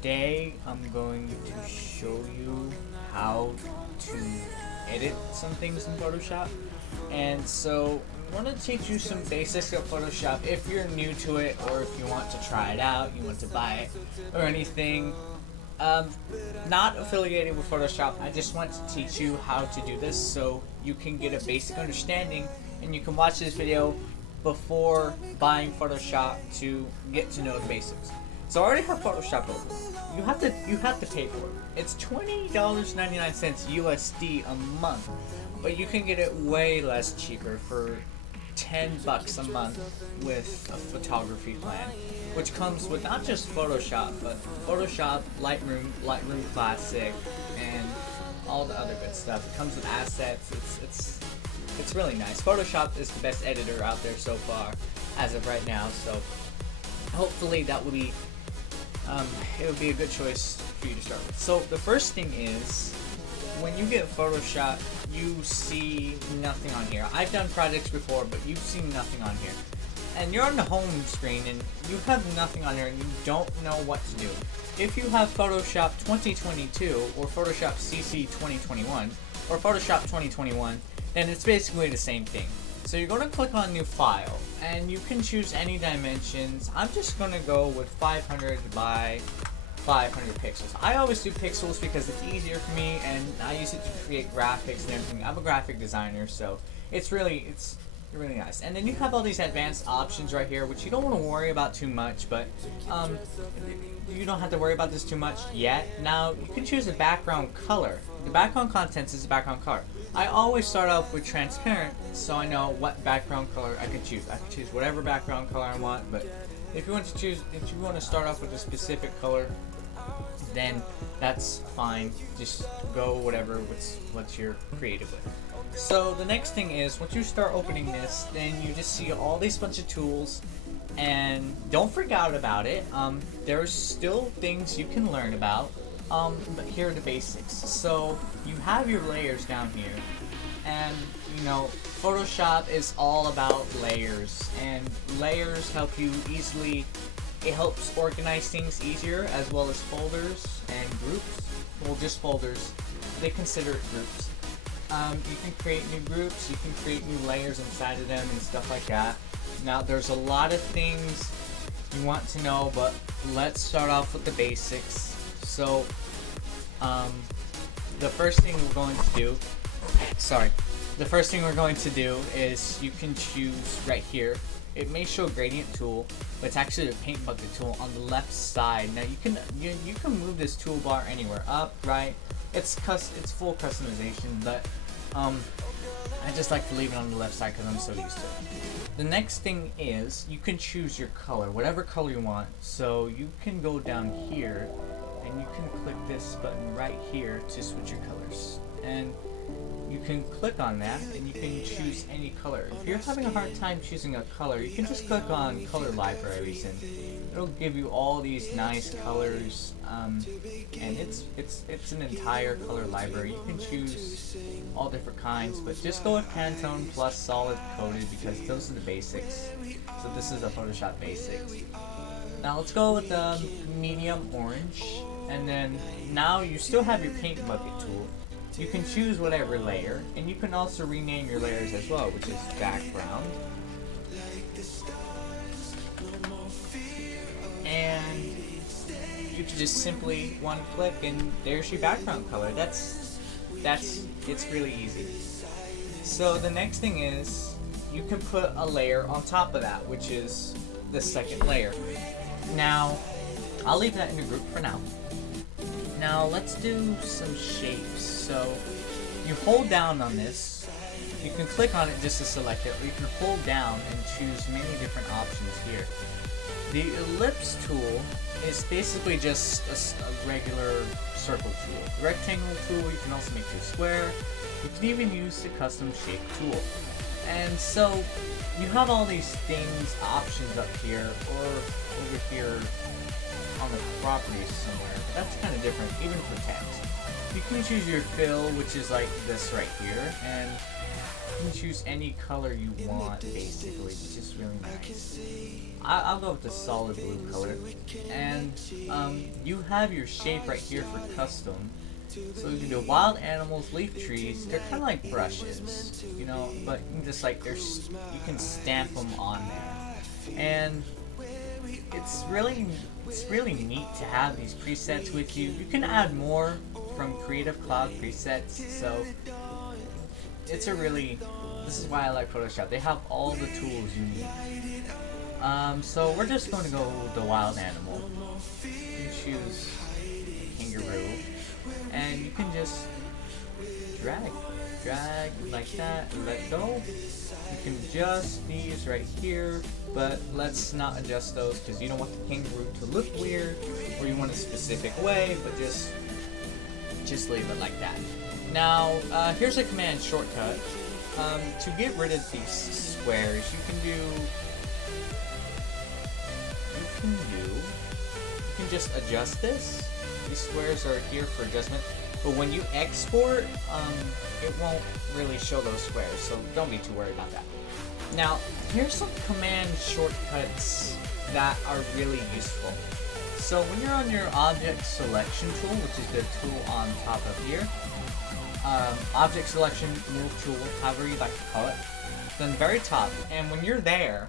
today I'm going to show you how to edit some things in Photoshop. And so I want to teach you some basics of Photoshop if you're new to it, or if you want to try it out, you want to buy it or anything. Um, Not affiliated with Photoshop, I just want to teach you how to do this so you can get a basic understanding and you can watch this video before buying Photoshop to get to know the basics. So I already have Photoshop open. You have to pay for it. It's $20.99 USD a month, but you can get it way less cheaper for $10 a month with a photography plan, which comes with not just Photoshop, but Photoshop, Lightroom Classic, and all the other good stuff. It comes with assets. It's really nice. Photoshop is the best editor out there so far, as of right now. So hopefully that will be it would be a good choice for you to start with. So the first thing is, when you get Photoshop, you see nothing on here. I've done projects before, but you've seen nothing on here. And you're on the home screen and you have nothing on here and you don't know what to do. If you have Photoshop 2022 or Photoshop CC 2021 or Photoshop 2021, then it's basically the same thing. So you're going to click on New File, and you can choose any dimensions. I'm just going to go with 500 by 500 pixels. I always do pixels because it's easier for me, and I use it to create graphics and everything. I'm a graphic designer, so it's really nice. And then you have all these advanced options right here, which you don't want to worry about too much, but you don't have to worry about this too much yet. Now, you can choose a background color. The background contents is a background color. I always start off with transparent, so I know what background color I can choose. I can choose whatever background color I want, but if you want to start off with a specific color, then that's fine. Just go whatever what you're creative with. So the next thing is, once you start opening this, then you just see all these bunch of tools, and don't forget about it. There's still things you can learn about, but here are the basics. So you have your layers down here, and you know Photoshop is all about layers, and layers help you easily. It helps organize things easier, as well as folders and groups. Well, just folders. They consider it groups. You can create new groups, you can create new layers inside of them and stuff like that. Now, there's a lot of things you want to know, but let's start off with the basics. So, the first thing we're going to do is you can choose right here. It may show gradient tool, but it's actually the paint bucket tool on the left side. Now you can move this toolbar anywhere, up, right. It's full customization, but I just like to leave it on the left side because I'm so used to it. The next thing is you can choose your color, whatever color you want. So you can go down here and you can click this button right here to switch your colors. And you can click on that and you can choose any color. If you're having a hard time choosing a color, you can just click on color libraries and it'll give you all these nice colors, and it's an entire color library. You can choose all different kinds, but just go with Pantone plus solid coded because those are the basics. So this is the Photoshop basics. Now let's go with the medium orange, and then now you still have your paint bucket tool. You can choose whatever layer, and you can also rename your layers as well, which is background. And you can just simply one click and there's your background color. It's really easy. So the next thing is you can put a layer on top of that, which is the second layer. Now, I'll leave that in the group for now. Now let's do some shapes. So you hold down on this, you can click on it just to select it, or you can hold down and choose many different options here. The ellipse tool is basically just a regular circle tool. The rectangle tool you can also make to a square. You can even use the custom shape tool. And so you have all these things, options up here or over here on the properties somewhere, but that's kind of different, even for text. You can choose your fill, which is like this right here, and you can choose any color you want, basically, which is really really nice. I'll go with the solid blue color. And you have your shape right here for custom. So you can do wild animals, leaf trees. They're kind of like brushes, you know, but you can just like you can stamp them on there. And it's really neat to have these presets with you. You can add more from Creative Cloud presets. So this is why I like Photoshop. They have all the tools you need. So we're just going to go with the wild animal. You choose kangaroo, and you can just drag like that, and let go. You can adjust these right here, but let's not adjust those because you don't want the kangaroo to look weird, or you want a specific way, but just leave it like that. Now, here's a command shortcut. To get rid of these squares, you can just adjust this. These squares are here for adjustment, but when you export, it won't really show those squares, so don't be too worried about that. Now, here's some command shortcuts that are really useful. So when you're on your object selection tool, which is the tool on top of here, object selection, move tool, however you like to call it, then the very top, and when you're there,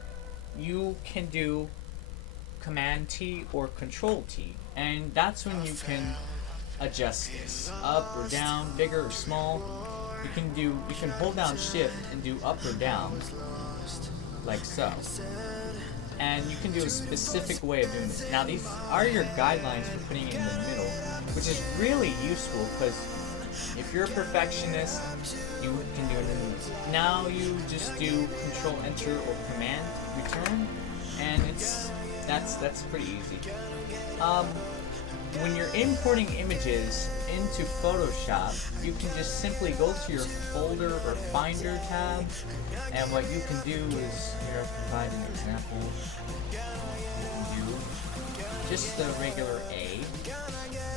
you can do Command T or Control T, and that's when you can adjust this up or down, bigger or small. You can hold down Shift and do up or down, like so. And you can do a specific way of doing this. Now these are your guidelines for putting it in the middle, which is really useful because if you're a perfectionist, you can do it in the middle. Now you just do Control Enter or Command Return, and that's pretty easy. When you're importing images into Photoshop, you can just simply go to your folder or finder tab, and what you can do is, here I provide an example, you can do just the regular A,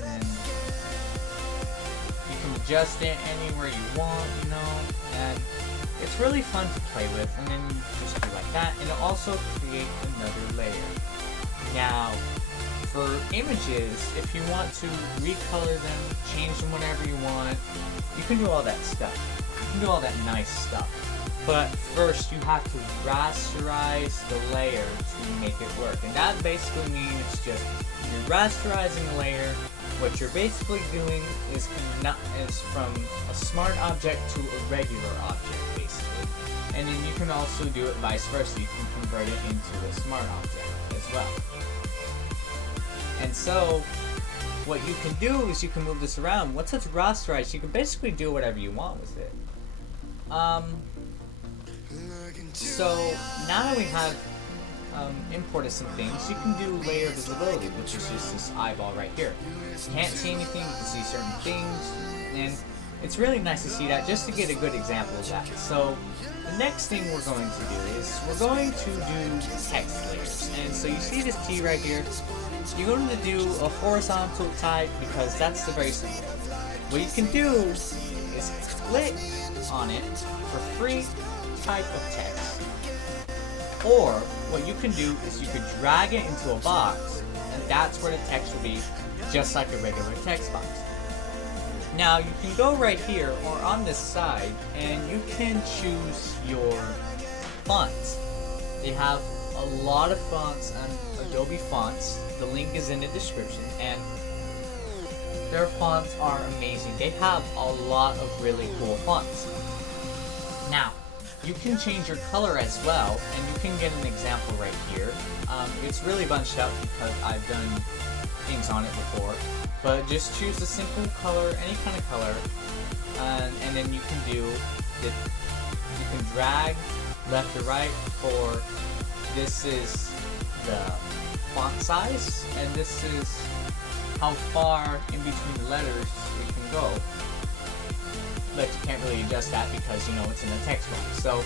and you can adjust it anywhere you want, you know, and it's really fun to play with, and then you just do like that, and it'll also create another layer. Now, for images, if you want to recolor them, change them whenever you want, you can do all that stuff. You can do all that nice stuff. But first, you have to rasterize the layer to make it work. And that basically means just you're rasterizing the layer. What you're basically doing is from a smart object to a regular object, basically. And then you can also do it vice versa. You can convert it into a smart object as well. And so, what you can do is you can move this around. Once it's rasterized, you can basically do whatever you want with it. So, now that we have imported some things, you can do layer visibility, which is just this eyeball right here. You can't see anything, you can see certain things, and it's really nice to see that, just to get a good example of that. So, the next thing we're going to do is, we're going to do text layers. And so you see this T right here, you're going to do a horizontal type because that's the very simple. What you can do is click on it for free type of text. Or what you can do is you could drag it into a box, and that's where the text will be, just like a regular text box. Now you can go right here or on this side, and you can choose your fonts. They have a lot of fonts on Adobe Fonts. The link is in the description, and their fonts are amazing. They have a lot of really cool fonts. Now, you can change your color as well, and you can get an example right here. It's really bunched out because I've done things on it before, but just choose a simple color, any kind of color, and then you can do it. You can drag left or right for this is the font size, and this is how far in between the letters it can go. But you can't really adjust that because, you know, it's in the text box. So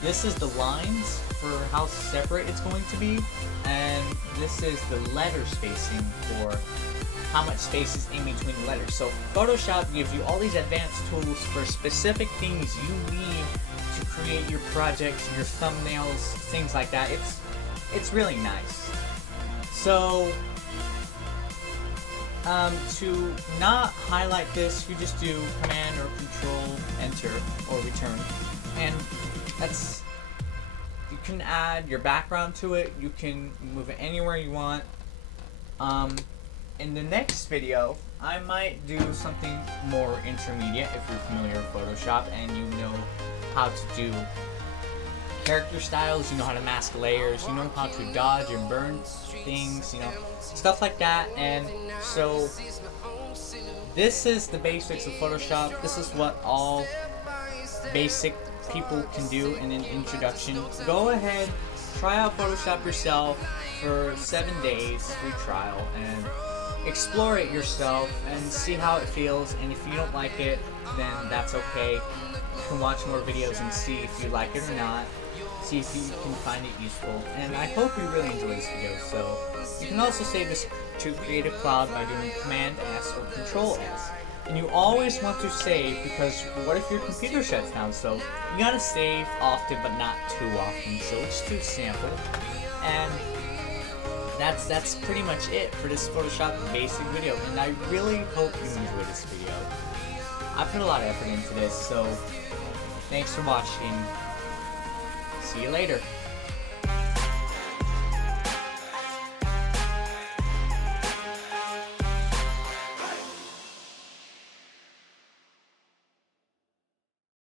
this is the lines for how separate it's going to be, and this is the letter spacing for how much space is in between the letters. So Photoshop gives you all these advanced tools for specific things you need to create your projects, your thumbnails, things like that. It's really nice. So to not highlight this, you just do Command or Control Enter or Return, and that's, you can add your background to it. You can move it anywhere you want. In the next video, I might do something more intermediate if you're familiar with Photoshop and you know how to do character styles, you know how to mask layers, you know how to dodge and burn things, you know, stuff like that. And so this is the basics of Photoshop. This is what all basic people can do in an introduction. Go ahead, try out Photoshop yourself for 7 days, free trial, and explore it yourself and see how it feels. And if you don't like it, then that's okay. You can watch more videos and see if you like it or not. See if you can find it useful. And I hope you really enjoy this video. So you can also save this to Creative Cloud by doing Command S or Control S. And you always want to save, because what if your computer shuts down? So you gotta save often, but not too often. So it's to sample. And that's pretty much it for this Photoshop basic video, and I really hope you enjoyed this video. I put a lot of effort into this, so thanks for watching. See you later.